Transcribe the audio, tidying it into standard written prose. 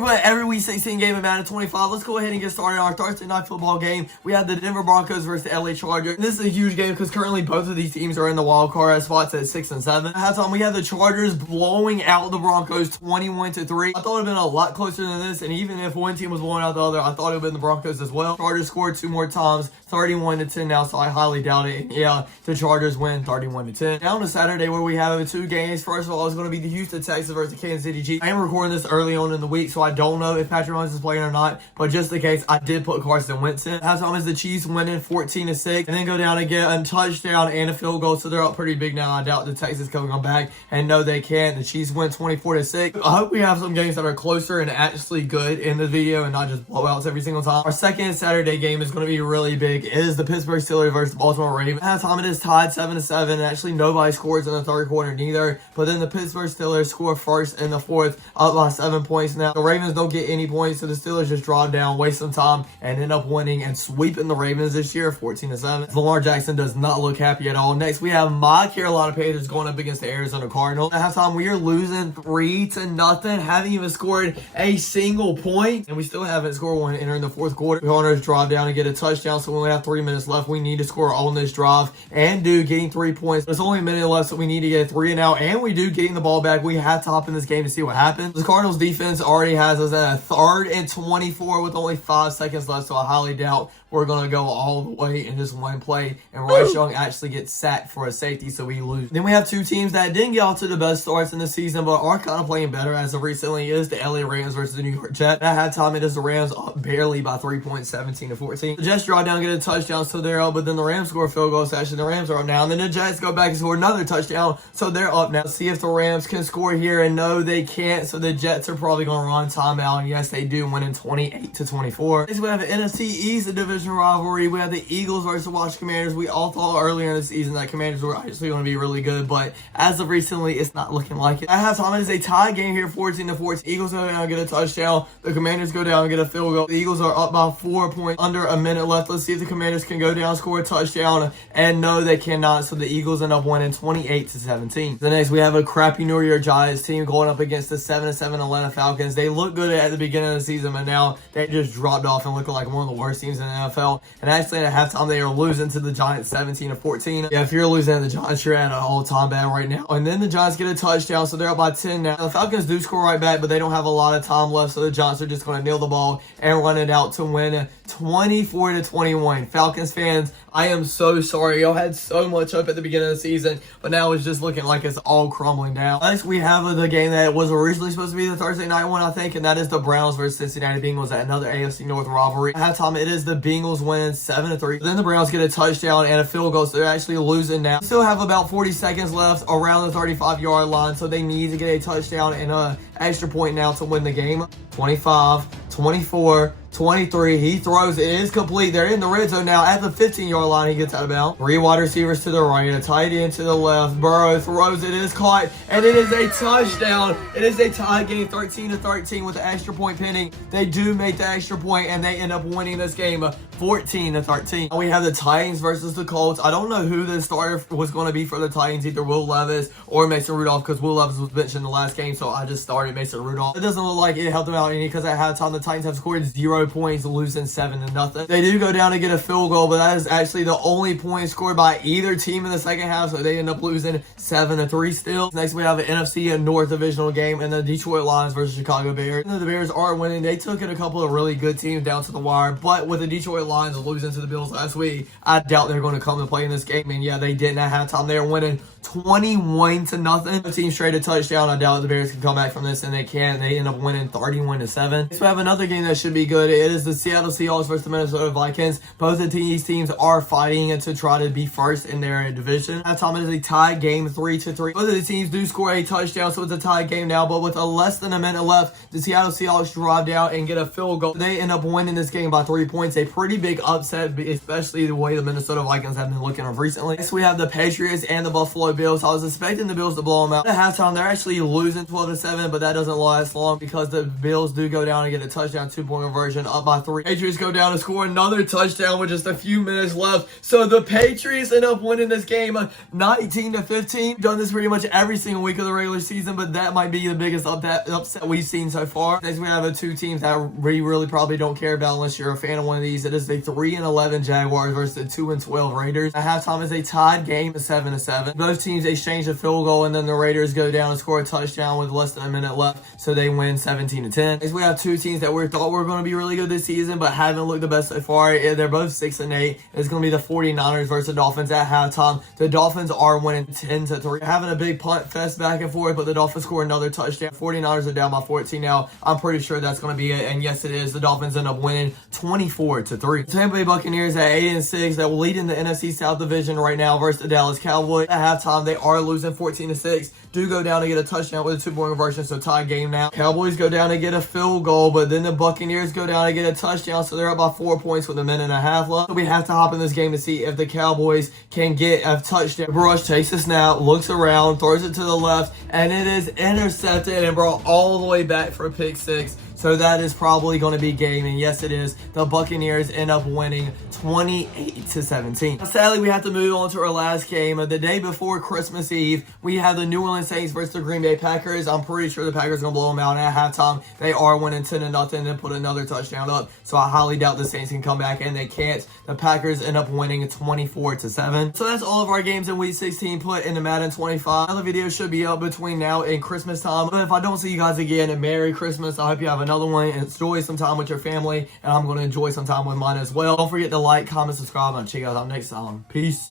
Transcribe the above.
playing every week 16 game of Madden 25. Let's go ahead and get started on our Thursday night football game. We have the Denver Broncos versus the LA Chargers. And this is a huge game because currently both of these teams are in the wild card spots at 6 and 7. At halftime, we have the Chargers blowing out the Broncos 21-3. I thought it would have been a lot closer than this, and even if one team was blowing out the other, I thought it would have been the Broncos as well. Chargers scored 2 more times, 31-10 now, so I highly doubt it. And yeah, the Chargers win 31-10. Now to Saturday, where we have 2 games. First of all, it's going to be the Houston Texans versus the Kansas City Chiefs. I am recording this early on in the week, so I don't know if Patrick Mahomes is playing or not, but just in case, I did put Carson Wentz in. Halftime is the Chiefs winning 14-6, and then go down and get a touchdown and a field goal, so they're up pretty big now. I doubt the Texans can come back, and no, they can't. The Chiefs win 24-6. I hope we have some games that are closer and actually good in the video and not just blowouts every single time. Our second Saturday game is going to be really big. It is the Pittsburgh Steelers versus the Baltimore Ravens. At halftime, it is tied 7-7, and actually nobody scores in the third quarter neither, but then the Pittsburgh Steelers score first in the fourth, up by 7 points. Now the Ravens don't get any points, so the Steelers just draw down, waste some time, and end up winning and sweeping the Ravens this year 14-7. Lamar Jackson does not look happy at all. Next, we have my Carolina Panthers going up against the Arizona Cardinals. At halftime, we are losing 3-0, haven't even scored a single point, and we still haven't scored one entering the fourth quarter. The Hornets drive down and get a touchdown, so we only have 3 minutes left. We need to score on this drive and do getting 3 points. There's only a minute left, so we need to get 3 and out, and we do getting the ball back. We have to hop in this game to see what happens. The Cardinals defense already has us at a 3rd and 24 with only 5 seconds left, so I highly doubt we're going to go all the way in just one play, and Bryce Young actually gets sacked for a safety, so we lose. Then we have 2 teams that didn't get off to the best starts in the season, but are kind of playing better as of recently. It is the LA Rams versus the New York Jets. At halftime, it is the Rams up barely by 3 points, 17-14. The Jets draw down, get a touchdown, so they're up, but then the Rams score a field goal, so actually the Rams are up now, and then the Jets go back and score another touchdown, so they're up now. Let's see if the Rams can score here, and no, they can't, so the Jets are probably going to run timeout, and yes, they do, winning 28-24. Next, we have an NFC East division rivalry. We have the Eagles versus the Washington Commanders. We all thought earlier in the season that Commanders were actually going to be really good, but as of recently, it's not looking like it. At halftime, it is a tie game here, 14-14. Eagles go down and get a touchdown. The Commanders go down and get a field goal. The Eagles are up by 4 points, under a minute left. Let's see if the Commanders can go down, score a touchdown, and no, they cannot, so the Eagles end up winning 28-17. The next, we have a crappy New York Giants team going up against the 7-7 Atlanta Falcons. They look good at the beginning of the season, but now they just dropped off and look like one of the worst teams in the NFL. And actually, at halftime, they are losing to the Giants 17-14. Yeah, if you're losing at the Giants, you're at an all-time bad right now. And then the Giants get a touchdown, so they're up by 10 now. The Falcons do score right back, but they don't have a lot of time left, so the Giants are just going to kneel the ball and run it out to win 24-21. Falcons fans, I am so sorry. Y'all had so much up at the beginning of the season, but now it's just looking like it's all crumbling down. Next, we have the game that was originally supposed to be the Thursday night one, I think, and that is the Browns versus Cincinnati Bengals at another AFC North rivalry. At halftime, it is the Bengals winning 7-3. Then the Browns get a touchdown and a field goal, so they're actually losing now. Still have about 40 seconds left around the 35-yard line, so they need to get a touchdown and an extra point now to win the game. 25, 24, 23, he throws, it is complete. They're in the red zone now at the 15-yard line. He gets out of bounds. 3 wide receivers to the right, a tight end to the left. Burrow throws, it is caught, and it is a touchdown. It is a tie game, 13-13 with the extra point pending. They do make the extra point, and they end up winning this game 14-13. We have the Titans versus the Colts. I don't know who the starter was going to be for the Titans, either Will Levis or Mason Rudolph, because Will Levis was benched in the last game, so I just started Mason Rudolph. It doesn't look like it helped them out any, because at halftime the Titans have scored 0 points, losing 7-0. They do go down and get a field goal, but that is actually the only point scored by either team in the second half, so they end up losing 7-3 still. Next, we have an NFC North divisional game, and the Detroit Lions versus Chicago Bears. And the Bears are winning. They took in a couple of really good teams down to the wire, but with the Detroit Lions losing to the Bills last week, I doubt they're going to come and play in this game. And yeah, they didn't at halftime. They were winning 21-0. The team straight a touchdown. I doubt the Bears can come back from this, and they can. They end up winning 31-7. So we have another game that should be good. It is the Seattle Seahawks versus the Minnesota Vikings. Both of these teams are fighting to try to be first in their division. At time, it is a tie game, 3-3. Both of the teams do score a touchdown, so it's a tie game now. But with less than a minute left, the Seattle Seahawks drive down and get a field goal. They end up winning this game by 3 points. A pretty big upset, especially the way the Minnesota Vikings have been looking recently. Next, we have the Patriots and the Buffalo Bills. I was expecting the Bills to blow them out. At halftime, they're actually losing 12-7, but that doesn't last long because the Bills do go down and get a touchdown 2-point conversion up by 3. Patriots go down to score another touchdown with just a few minutes left. So the Patriots end up winning this game 19-15. Done this pretty much every single week of the regular season, but that might be the biggest upset we've seen so far. Next, we have the two teams that we really probably don't care about unless you're a fan of one of these. It is the 3-11 Jaguars versus the 2-12 Raiders. At halftime is a tied game of 7-7. Both teams exchange a field goal, and then the Raiders go down and score a touchdown with less than a minute left, so they win 17-10. Next, we have two teams that we thought were going to be really good this season, but haven't looked the best so far. They're both 6-8. It's going to be the 49ers versus the Dolphins at halftime. The Dolphins are winning 10-3. Having a big punt fest back and forth, but the Dolphins score another touchdown. 49ers are down by 14 now. I'm pretty sure that's going to be it, and yes, it is. The Dolphins end up winning 24-3. Tampa Bay Buccaneers at 8-6 that will lead in the NFC South Division right now versus the Dallas Cowboys. At halftime, they are losing 14-6. Do go down to get a touchdown with a 2-point conversion, so tie game now. Cowboys go down to get a field goal, but then the Buccaneers go down to get a touchdown, so they're up by 4 points with a minute and a half left. So we have to hop in this game to see if the Cowboys can get a touchdown. Brush takes a snap, looks around, throws it to the left, and it is intercepted and brought all the way back for a pick 6. So that is probably going to be game, and yes, it is. The Buccaneers end up winning 28-17. Sadly, we have to move on to our last game. The day before Christmas Eve, we have the New Orleans Saints versus the Green Bay Packers. I'm pretty sure the Packers are going to blow them out at halftime. They are winning 10-0 and put another touchdown up. So I highly doubt the Saints can come back, and they can't. The Packers end up winning 24-7. So that's all of our games in Week 16 put into Madden 25. Another video should be up between now and Christmas time. But if I don't see you guys again, Merry Christmas. I hope you have another one and enjoy some time with your family, and I'm going to enjoy some time with mine as well. Don't forget to like, comment, subscribe, and I'll check you guys out next time. Peace.